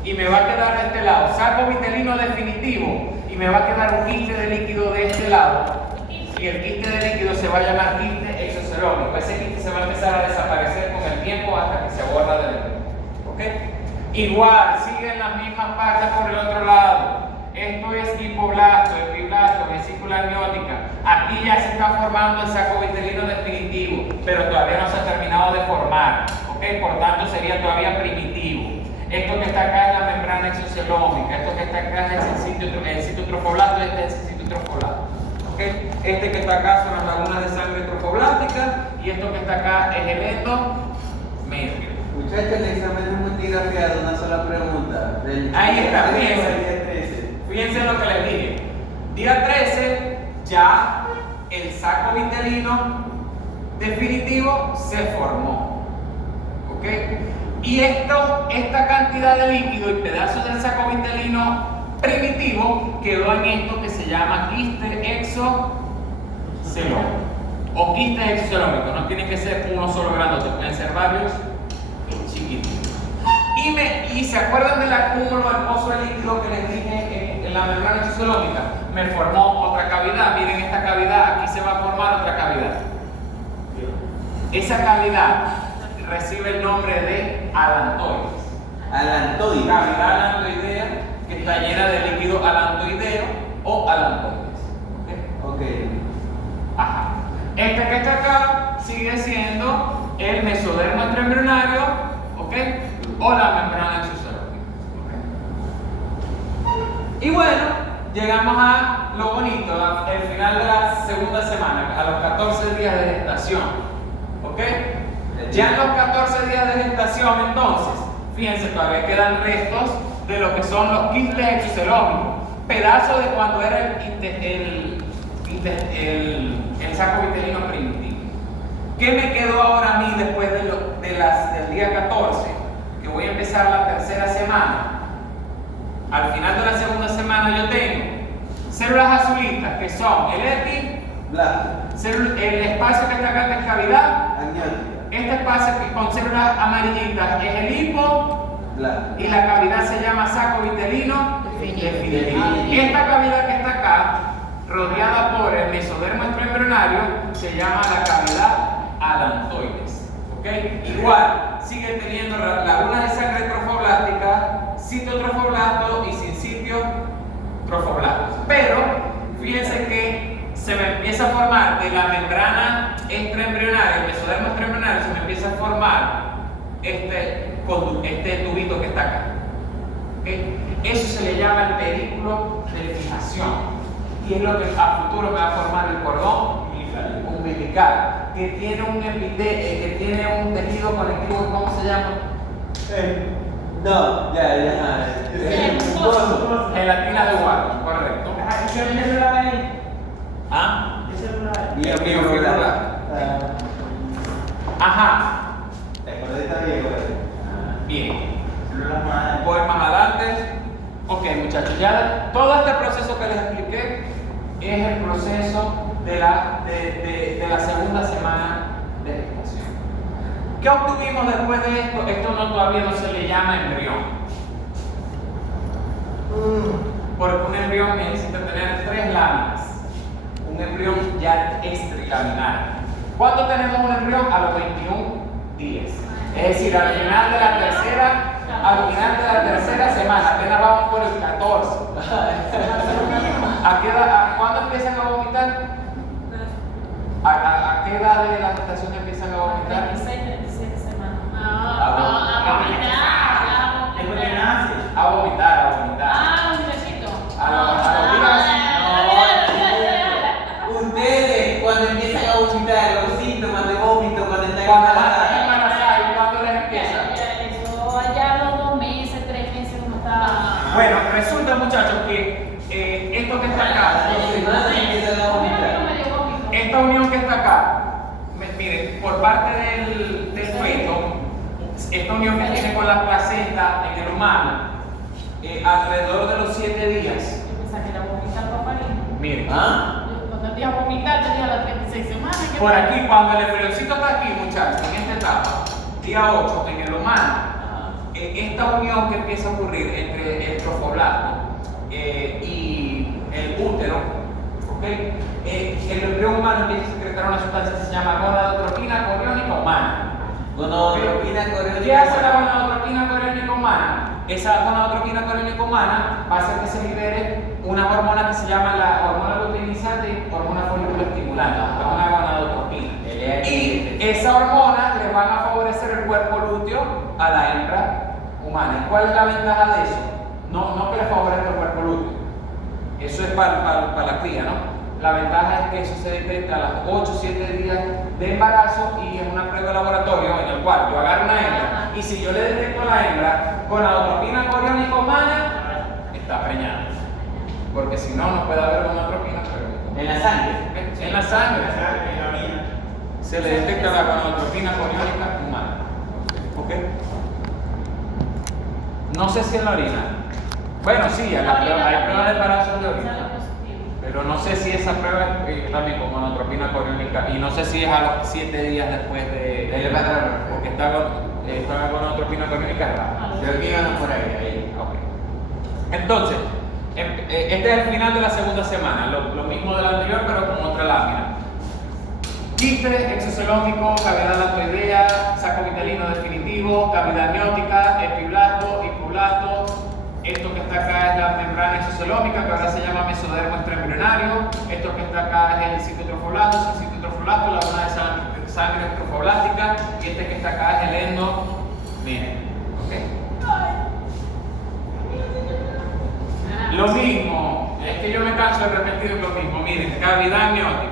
Y me va a quedar de este lado saco vitelino definitivo y me va a quedar un quiste de líquido de este lado. Y el quiste de líquido se va a llamar quiste exocelómico. Ese quiste se va a empezar a desaparecer con el tiempo hasta que se borra del embrión. ¿Ok? Igual, siguen las mismas partes por el otro lado. Esto es hipoblasto, epiblasto, vesícula amniótica. Aquí ya se está formando el saco vitelino definitivo, pero todavía no se ha terminado de formar. ¿Ok? Por tanto, sería todavía primitivo. Esto que está acá es la membrana exocelómica, esto que está acá es el citotrofoblasto, este es el citotrofoblasto. ¿Okay? Este que está acá son las lagunas de sangre trofoblásticas y esto que está acá es el endometrio. Muchachos, el examen de multigrafía de una sola pregunta. Ahí está, fíjense. Fíjense en lo que les dije. Día 13 ya el saco vitelino definitivo se formó. ¿Ok? Y esta cantidad de líquido y pedazos del saco vitelino primitivo quedó en esto que se llama quiste exocelómico o quiste exocelómico. No tienen que ser uno solo grandote, pueden ser varios chiquitos. Y se acuerdan del acúmulo del pozo de líquido que les dije en la membrana exocelómica. Me formó otra cavidad. Miren esta cavidad, aquí se va a formar otra cavidad. Esa cavidad recibe el nombre de alantoides. Alantoide. Cavidad alantoidea que está llena de líquido alantoideo o alantoides. Ok. Ajá. Este que está acá sigue siendo el mesodermo extraembrionario, ¿ok? O la membrana exocelómica. ¿Okay? Y bueno, llegamos a lo bonito, el final de la segunda semana, a los 14 días de gestación. ¿Ok? Ya en los 14 días de gestación, entonces, fíjense, todavía quedan restos de lo que son los quistes exocelómicos, pedazos de cuando era el saco vitelino primitivo. ¿Qué me quedó ahora a mí después del día 14? Que voy a empezar la tercera semana. Al final de la segunda semana yo tengo células azulitas que son el epi, el espacio que está acá que es cavidad, este espacio que con células amarillitas es el hipo y la cavidad se llama saco vitelino definitivo. Y esta cavidad que está acá, rodeada por el mesodermo extraembrionario, se llama la cavidad alantoides. ¿Okay? Igual, sigue teniendo lagunas de sangre trofoblástica, citotrofoblasto y sincitio trofoblastos. Pero fíjense que se me empieza a formar de la membrana extraembrionaria, el mesodermo extraembrionario, se me empieza a formar este tubito que está acá. ¿Okay? Eso se le llama el pedículo de fijación. Y es lo que a futuro me va a formar el cordón umbilical, que tiene un tejido conectivo, ¿cómo se llama? No, ya. Gelatina de Wharton, correcto. ¿Ah? Miofibroblasto. Ajá. Bien. Voy más adelante. Ok, muchachos, ya todo este proceso que les expliqué es el proceso de la segunda semana de gestación. ¿Qué obtuvimos después de esto? Esto todavía no se le llama embrión. Porque un embrión necesita tener 3 láminas. Un embrión ya es trilaminar. ¿Cuándo tenemos un embrión? A los 21 días. Es decir, al final de la tercera semana, apenas vamos por el 14. ¿Cuándo empiezan a vomitar? ¿A qué edad de la gestación empiezan a vomitar? 36, 37 semanas. A vomitar. Un besito. Ustedes, cuando empiezan a vomitar, los síntomas de vómito, cuando están embarazadas, ¿y cuándo les empieza? Eso allá a los 2 meses, 3 meses, como estaba. Bueno, resulta, muchachos, que esto que está acá, esta unión que está acá, miren, por parte del feto, esta unión que tiene con la placenta en el humano, alrededor de los 7 días. Yo pensaba que era vomitar para parir. Miren, Cuando te ibas a vomitar, tenía las 36 semanas. por aquí, cuando el embrioncito está aquí, muchachos, en esta etapa, día 8, en el humano, esta unión que empieza a ocurrir entre el trofoblasto y el útero, ¿okay? El embrión humano empieza a secretar una sustancia que se llama gonadotropina coriónica humana. ¿Qué hace la gonadotropina coriónica humana? Esa gonadotropina coriónica humana va a hacer que se libere una hormona que se llama la hormona luteinizante y hormona foliculoestimulante, una gonadotropina. Y esa hormona le van a favorecer el cuerpo lúteo a la hembra humana. ¿cuál es la ventaja de eso? No que le favorezca el cuerpo lúteo. Eso es para la cría, ¿no? La ventaja es que eso se detecta a las 8 o 7 días de embarazo y es una prueba de laboratorio en el cual yo agarro una hembra y si yo le detecto a la hembra con gonadotropina coriónica humana, está preñada. Porque si no, no puede haber gonadotropina coriónica. En la sangre. En la sangre. Se le detecta la gonadotropina coriónica humana. ¿Ok? No sé si en la orina. Bueno, sí, hay pruebas de embarazo de orina. Pero no sé si esa prueba es también con gonadotropina coriónica y no sé si es a los 7 días después de porque está con gonadotropina coriónica rara. Creo que iban por ahí. Okay. Entonces, este es el final de la segunda semana, lo mismo del anterior pero con otra lámina. Quistes, exocelómico, cavidad lactoidea, saco vitelino definitivo, cavidad amniótica, epiblasto, hipoblasto. Esto que está acá es la membrana exocelómica, que ahora se llama mesodermo extraembrionario. Esto que está acá es el citotrofoblasto, la laguna de sangre trofoblástica. Y este que está acá es el endo. Miren, ¿ok? Lo mismo, es que yo me canso de repetir lo mismo. Miren, cavidad amniótica,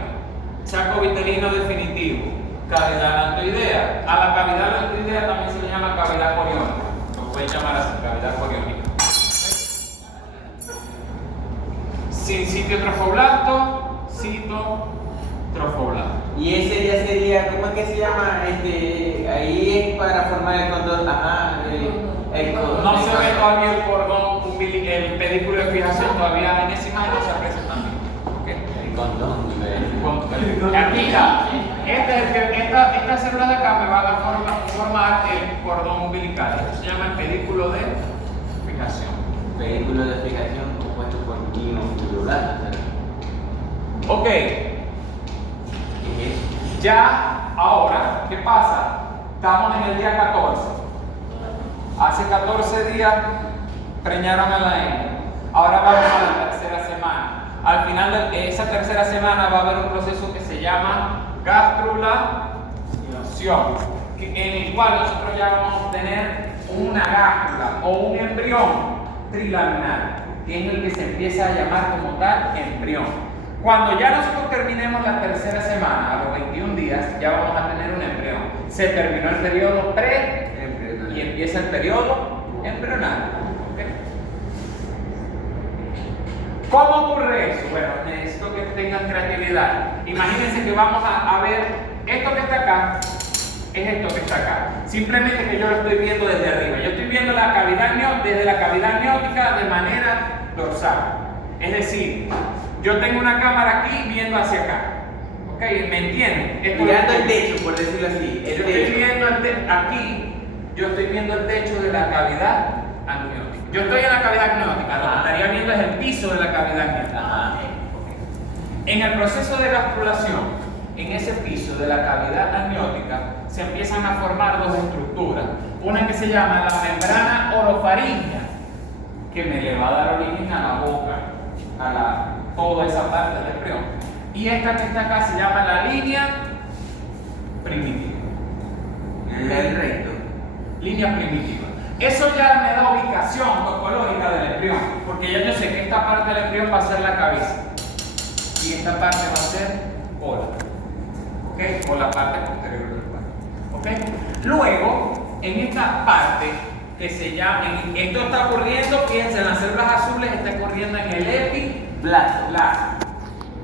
saco vitelino definitivo, cavidad lactoidea. A la cavidad lactoidea también se le llama cavidad coriónica. Lo pueden llamar así, cavidad coriónica. Sin citotrofoblasto, citotrofoblasto. Y ese ya sería, ¿cómo es que se llama? Ahí es para formar el condón. Ajá, el condón. No se ve todavía el cordón umbilical, el pedículo de fijación todavía en esa imagen no se aprecia también. ¿Okay? El condón. Aquí está. Estas células de acá me van a formar el cordón umbilical. Esto se llama el pedículo de fijación. Pedículo de fijación compuesto por miofibroblastos. Ok. ¿Qué es eso? Ya, ahora, ¿qué pasa? Estamos en el día 14. Hace 14 días preñaron a la hembra. Ahora vamos a la tercera semana. Al final de esa tercera semana va a haber un proceso que se llama gastrulación, en el cual nosotros ya vamos a obtener una gástrula o un embrión trilaminar, que es el que se empieza a llamar como tal embrión. Cuando ya nosotros terminemos la tercera semana, a los 21 días, ya vamos a tener un embrión. Se terminó el periodo pre y empieza el periodo embrional. ¿Okay? ¿Cómo ocurre eso? Bueno, necesito que tengan creatividad. Imagínense que vamos a ver esto que está acá, es esto que está acá. Simplemente que yo lo estoy viendo desde arriba. Yo estoy viendo la cavidad desde la cavidad amniótica de manera dorsal. Es decir, yo tengo una cámara aquí viendo hacia acá. ¿Ok? ¿Me entienden? Mirando el techo, por decirlo así. Yo estoy viendo aquí, yo estoy viendo el techo de la cavidad amniótica. Yo estoy en la cavidad amniótica, lo que estaría viendo es el piso de la cavidad amniótica. En el proceso de gastrulación, en ese piso de la cavidad amniótica, se empiezan a formar dos estructuras. Una que se llama la membrana orofaringea, que me le va a dar origen a la boca, a toda esa parte del embrión. Y esta que está acá se llama la línea primitiva. El recto. Línea primitiva. Eso ya me da ubicación topológica del embrión, porque ya yo sé que esta parte del embrión va a ser la cabeza y esta parte va a ser cola. ¿Ok? O la parte posterior del cuerpo. ¿Ok? Luego, en esta parte que se llama, esto está ocurriendo, fíjense, en las células azules está ocurriendo en el epiblasto,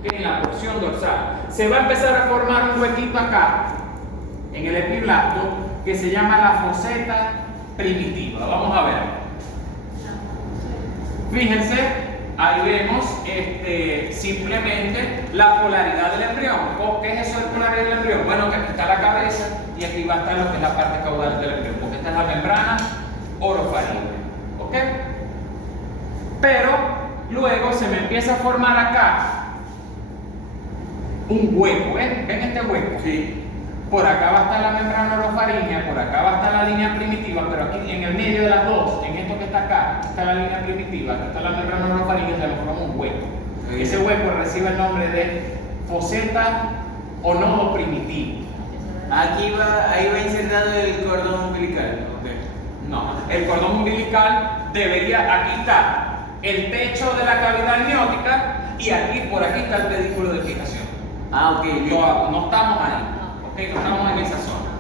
en la porción dorsal. Se va a empezar a formar un huequito acá, en el epiblasto, que se llama la foseta primitiva. Vamos a ver. Fíjense, ahí vemos simplemente la polaridad del embrión. ¿Qué es eso de polaridad del embrión? Bueno, que aquí está la cabeza y aquí va a estar lo que es la parte caudal del embrión, porque esta es la membrana orofaringea. ¿Ok? Pero luego se me empieza a formar acá un hueco. ¿Ven este hueco? Sí. Por acá va a estar la membrana orofaringea, por acá va a estar la línea primitiva, pero aquí en el medio de las dos, en esto que está acá, está la línea primitiva, aquí está la membrana orofaringea, se le forma un hueco. Sí. Ese hueco recibe el nombre de foseta o nodo primitivo. Ahí va insertado el cordón umbilical. Okay. No, el cordón umbilical debería, aquí está el techo de la cavidad amniótica y aquí, por aquí está el pedículo de fijación. Ah, ok. No estamos ahí, ok, no estamos en esa zona.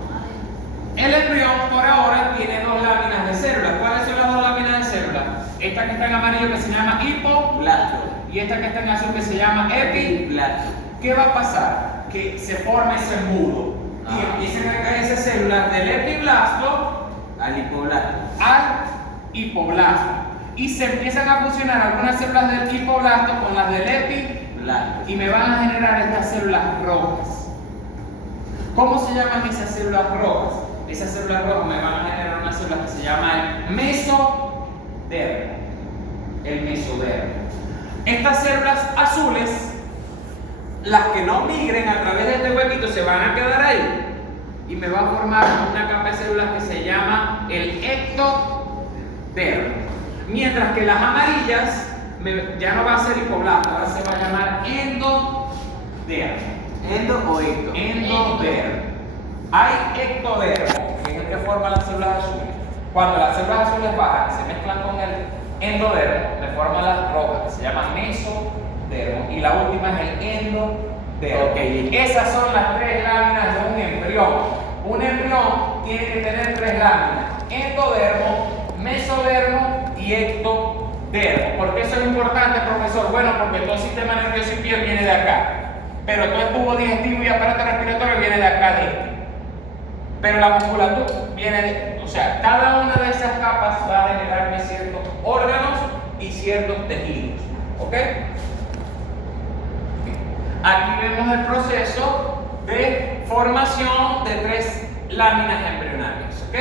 El embrión por ahora tiene dos láminas de células. ¿Cuáles son las dos láminas de células? Esta que está en amarillo que se llama hipoblasto y esta que está en azul que se llama epiblasto. ¿Qué va a pasar? Que se forma ese embudo y empiezan a caerse células del epiblasto al hipoblasto. Y se empiezan a fusionar algunas células del hipoblasto con las del epiblasto y me van a generar estas células rojas. ¿Cómo se llaman esas células rojas? Esas células rojas me van a generar una célula que se llama el mesodermo. El mesodermo. Estas células azules, las que no migren a través de este huequito, se van a quedar ahí y me va a formar una capa de células que se llama el ectodermo. Mientras que las amarillas ya no va a ser hipoblasto, ahora se va a llamar endodermo. ¿Endo o ecto? Endodermo. Hay ectodermo, que es el que forma las células azules. Cuando las células azules bajan y se mezclan con el endodermo, me forman las rojas, que se llaman mesodermo. Y la última es el endodermo. Okay. Esas son las tres láminas de un embrión. Un embrión tiene que tener tres láminas: endodermo, mesodermo y ectodermo. ¿Por qué eso es importante, profesor? Bueno, porque todo el sistema nervioso y piel viene de acá, pero todo el tubo digestivo y aparato respiratorio viene de acá de este. Pero la musculatura viene de, o sea, cada una de esas capas va a generarme ciertos órganos y ciertos tejidos. ¿Ok? Aquí vemos el proceso de formación de tres láminas embrionales. ¿Ok?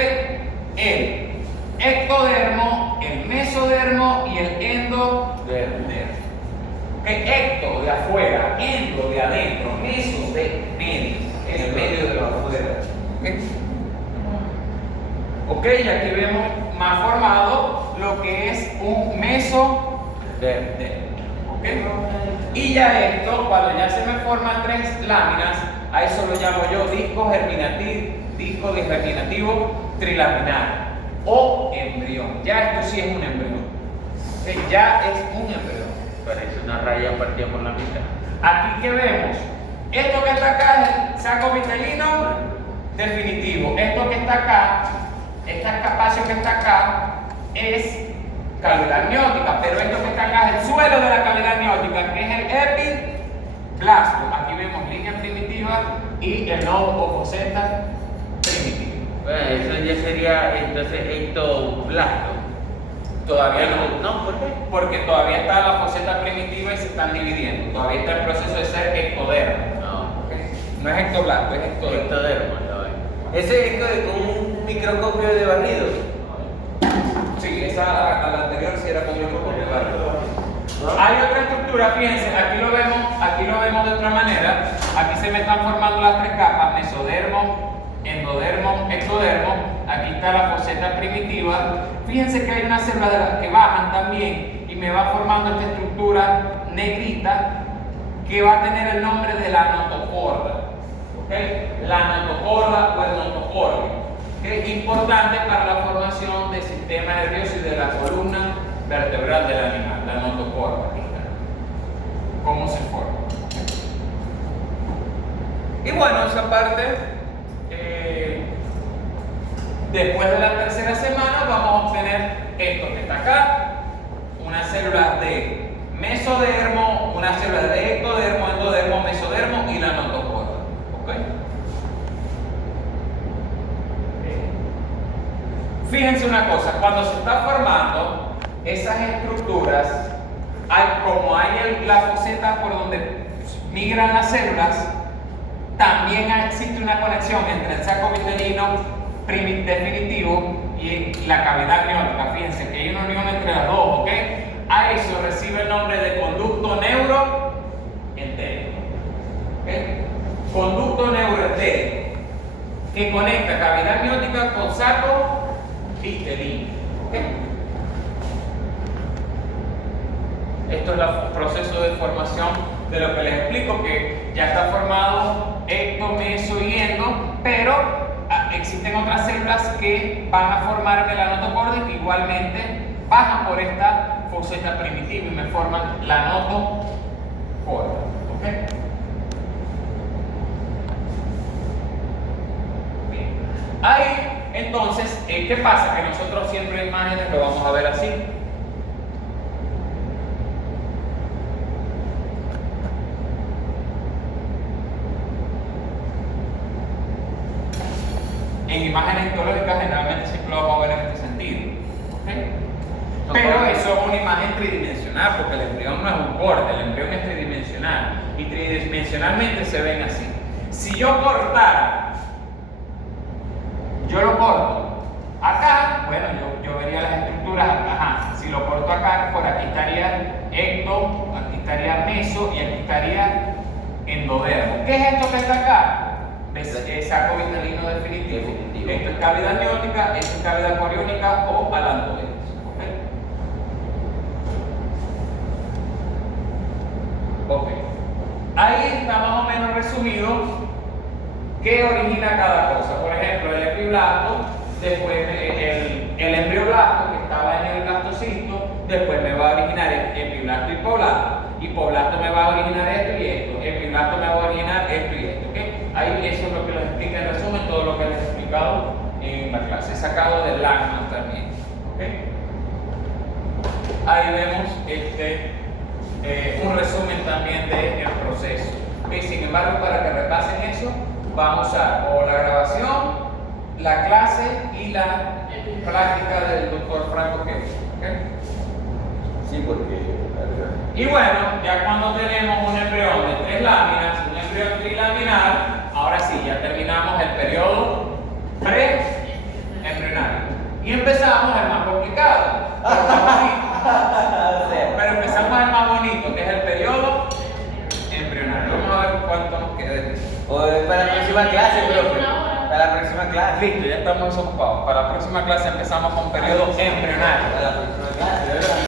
El ectodermo, el mesodermo y el endodermo. ¿Ok? Ecto de afuera, endo de adentro, meso de medio, en el medio de lo afuera. Ok, y aquí vemos más formado lo que es un mesodermo. Okay. Y ya esto, cuando ya se me forman tres láminas, a eso lo llamo yo disco germinativo trilaminar o embrión. Ya esto sí es un embrión. Okay, ya es un embrión. Parece una raya partida por la mitad. Aquí que vemos, esto que está acá es el saco vitelino definitivo. Esto que está acá, este espacio que está acá es cavidad amniótica, pero esto que está acá es el suelo de la cavidad amniótica, que es el epiblasto. Aquí vemos línea primitiva y el nodo o foseta primitivo. Bueno, eso ya sería entonces ectoblasto. Todavía no. No, ¿por qué? Porque todavía está la foseta primitiva y se están dividiendo. Todavía está el proceso de ser ectodermo. No. ¿Okay? No es ectoblasto, es ectodermo. Ectodermo, no. Ese es con un microscopio de barrido. Sí, esa a la anterior sí era con microscopio de barrido. Hay otra estructura, fíjense, aquí lo vemos de otra manera. Aquí se me están formando las tres capas: mesodermo, endodermo, ectodermo. Aquí está la foseta primitiva. Fíjense que hay unas células de las que bajan también y me va formando esta estructura negrita que va a tener el nombre de la notocorda. ¿Okay? La notocorda o el notocordio. ¿Okay? Importante para la formación del sistema nervioso y de la columna vertebral del animal, la notocorda. Aquí está. ¿Cómo se forma? Y bueno, esa parte, después de la tercera semana, vamos a obtener esto que está acá: una célula de mesodermo, una célula de ectodermo, endodermo, mesodermo y la notocorda. ¿Ok? Fíjense una cosa, cuando se está formando esas estructuras, como hay la foseta por donde migran las células, también existe una conexión entre el saco vitelino definitivo y la cavidad amniótica. Fíjense que hay una unión entre las dos, ¿ok? A eso recibe el nombre de conducto neuroentérico. ¿Okay? Conducto neuroentérico, que conecta cavidad amniótica con saco vitelino. ¿Okay? Esto es el proceso de formación de lo que les explico, que ya está formado ecto, meso y endo, pero existen otras células que van a formar la notocorda que igualmente bajan por esta foseta primitiva y me forman la notocorda. ¿Okay? Bien. Ahí, entonces, ¿qué pasa? Que nosotros siempre imágenes lo vamos a ver así. En imágenes histológicas generalmente siempre lo vamos a ver en este sentido. ¿Okay? Pero eso es una imagen tridimensional, porque el embrión no es un corte, el embrión es tridimensional. Y tridimensionalmente se ven así. Si yo cortara, yo lo corto acá, bueno, yo vería las estructuras, ajá, si lo corto acá, por aquí estaría ecto, aquí estaría meso y aquí estaría endodermo. ¿Qué es esto que está acá? Saco vitalino definitivo. Esto es cavidad amniótica, esto es cavidad coriónica o alantoides. ¿Okay? Ahí está más o menos resumido qué origina cada cosa. Por ejemplo, el epiblasto, después el embrioblasto que estaba en el blastocisto, después me va a originar epiblasto y hipoblasto. Hipoblasto me va a originar esto y esto. Epiblasto me va a originar esto y esto. ¿Okay? Ahí eso es lo que les explica en resumen todo lo que les he explicado en la clase. He sacado del Langman también. ¿Okay? Ahí vemos un resumen también del proceso. ¿Okay? Sin embargo, para que repasen eso, vamos a usar o la grabación, la clase y la práctica del doctor Franco Kessler. ¿Okay? Sí, porque... Y bueno, ya cuando tenemos un embrión de 3 láminas, un embrión trilaminar, ahora sí, ya terminamos el periodo pre-embrionario. Y empezamos el más complicado. Pero empezamos el más bonito, que es el periodo embrionario. Vamos a ver cuánto nos queda de tiempo. Para la próxima clase, profe. Para la próxima clase. Listo, ya estamos desocupados. Para la próxima clase empezamos con periodo embrionario. Para la próxima clase, ¿verdad?